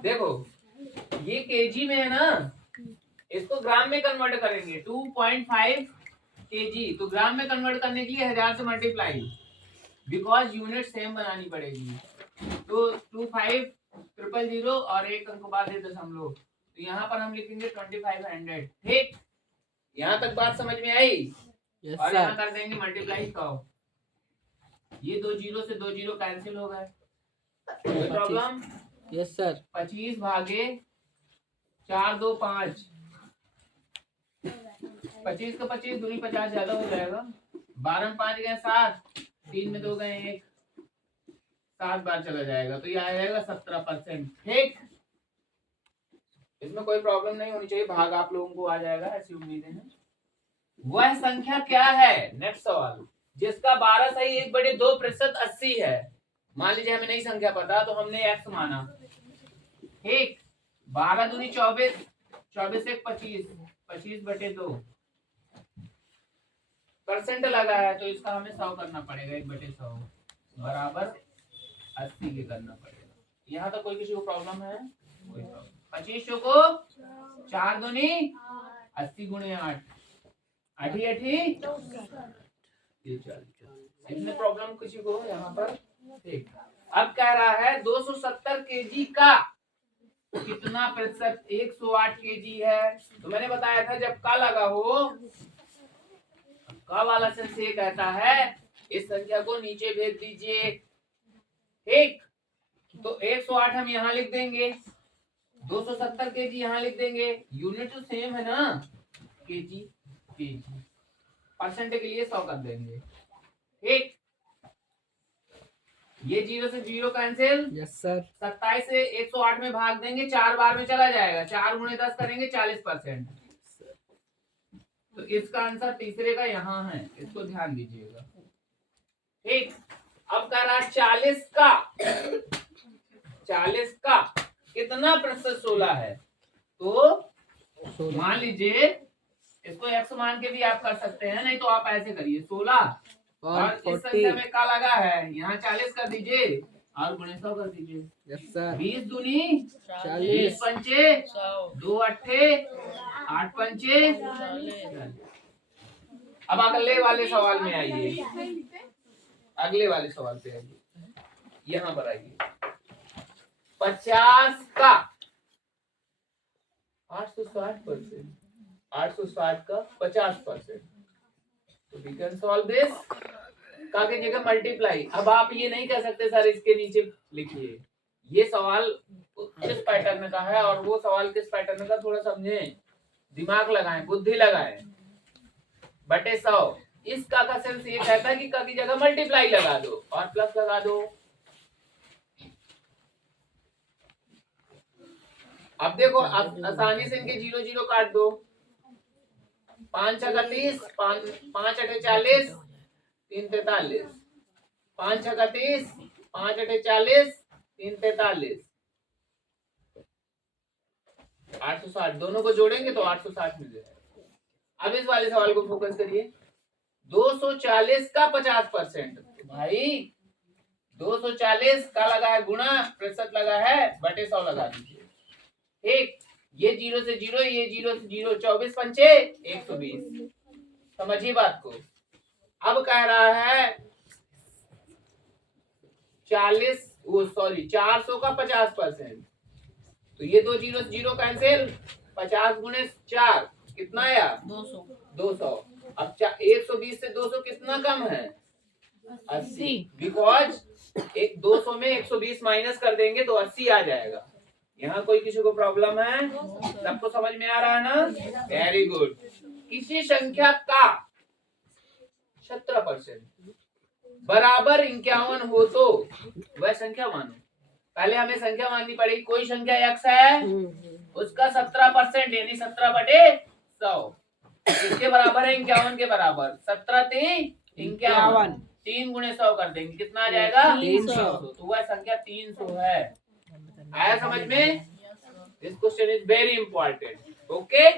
देखो ये केजी में है ना, इसको ग्राम में कन्वर्ट करेंगे 2.5 केजी, तो ग्राम में कन्वर्ट करने के लिए 1000 से मल्टीप्लाई, बिकॉज यूनिट सेम बनानी पड़ेगी। तो 25,000 और एक अंक बाद है दशमलव, तो यहाँ पर हम लिखेंगे 2500। ठीक, यहाँ तक बात समझ में आई? यस और सर। यहाँ कर देंगे मल्टीप्लाई 100। ये 2 जीरो से 2 जीरो कैंसिल हो गए, कोई प्रॉब्लम? Yes sir. 25 भागे 4 2 5, 25 का 25 दूनी 50 ज्यादा हो जाएगा। 12 में 5 गए 7, 3 में 2 गए 1, 7 बार चला जाएगा, तो ये आ जाएगा 17%। ठीक, इसमें कोई प्रॉब्लम नहीं होनी चाहिए, भाग आप लोगों को आ जाएगा, ऐसी उम्मीदें हैं। वह संख्या क्या है, नेक्स्ट सवाल, जिसका 12 सही 1/2% 80 है। मान लीजिए हमें नई संख्या पता, तो हमने x माना। ठीक, 12 दूनी 24, 24 एक 25, 25/2 परसेंट लगा है, तो इसका हमें 100 करना पड़ेगा, 1/100 बराबर 80 के करना पड़ेगा। यहाँ तो कोई किसी को प्रॉब्लम है? कोई प्रॉब्लम? 25 को 4 दूनी 80 गुणे 8, 8 इसमें प्रॉब्लम किसी को यहाँ पर? ठीक, अब कह रहा है 270 केजी का कितना प्रतिशत 108 केजी है। तो मैंने बताया था जब का लगा हो, का वाला सेंस ये कहता है इस संख्या को नीचे भेज दीजिए। ठीक, तो 108 हम यहाँ लिख देंगे, 270 केजी यहाँ लिख देंगे, यूनिट तो सेम है ना, केजी केजी, परसेंट के लिए 100 कर देंगे। ठीक, ये 0 से 0 कैंसिल। Yes sir. 27 से 108 में भाग देंगे, 4 बार में चला जाएगा, 4 गुणे 10 करेंगे 40%। तो इसका आंसर तीसरे का यहाँ है, इसको ध्यान दीजिएगा। ठीक, अब कह रहा 40 का कितना प्रतिशत 16 है, तो मान लीजिए इसको x मान के भी आप कर सकते हैं, नहीं तो आप ऐसे करिए 16 और इस संख्या में का लगा है, यहाँ 40 कर दीजिए और गुणे 100 कर दीजिए। Yes sir. 20 दूनी 40, 20 पंचे 2 अट्ठे 8 पंचे 40। अब अगले वाले सवाल में आइए, अगले वाले सवाल पे आइए, यहाँ पर आइए। 50 का 860%, 860 का 50%, तो वी कैन सॉल्व दिस। का की जगह मल्टीप्लाई। अब आप ये नहीं कह सकते सर इसके नीचे लिखिए, ये सवाल किस पैटर्न का है और वो सवाल किस पैटर्न का, थोड़ा समझें, दिमाग लगाएं, बुद्धि लगाएं। बटे 100, इस का सेंस ये कहता है कि का की जगह मल्टीप्लाई लगा दो और प्लस लगा दो। अब देखो आप आसानी से इनके 0 0 काट दो, 5 6 30, 5 8 40, 3 43, 5 6 30, 5 8 40, 3 43, 860, दोनों को जोड़ेंगे तो 860 मिल जाएगा। अब इस वाले सवाल को फोकस करिए, 240 का 50%, भाई 240 का लगा है गुणा, प्रतिशत लगा है, बटे 100 लगा दीजिए। ठीक, ये 0 से 0, ये 0 से 0, 24 पंचे 120, समझिए बात को। अब कह रहा है 400 का 50%, तो ये 2 0 0 कैंसिल, 50 गुणे 4 कितना आया 200। अब 120 से 200 कितना कम है 80, बिकॉज 200 में 120 माइनस कर देंगे तो 80 आ जाएगा। यहाँ कोई किसी को प्रॉब्लम है? सबको समझ में आ रहा है ना? Very good. किसी संख्या का 17% बराबर 51 हो तो वह संख्या मानो। पहले हमें संख्या माननी पड़ेगी, कोई संख्या x है, उसका 17% यानी 17/100 किसके बराबर है 51 के बराबर, 17 3 51, 3 गुणे 100 कर देंगे, कितना आ जाएगा 300। तो वह संख्या 300 है। आया समझ में? This question is very important. Okay.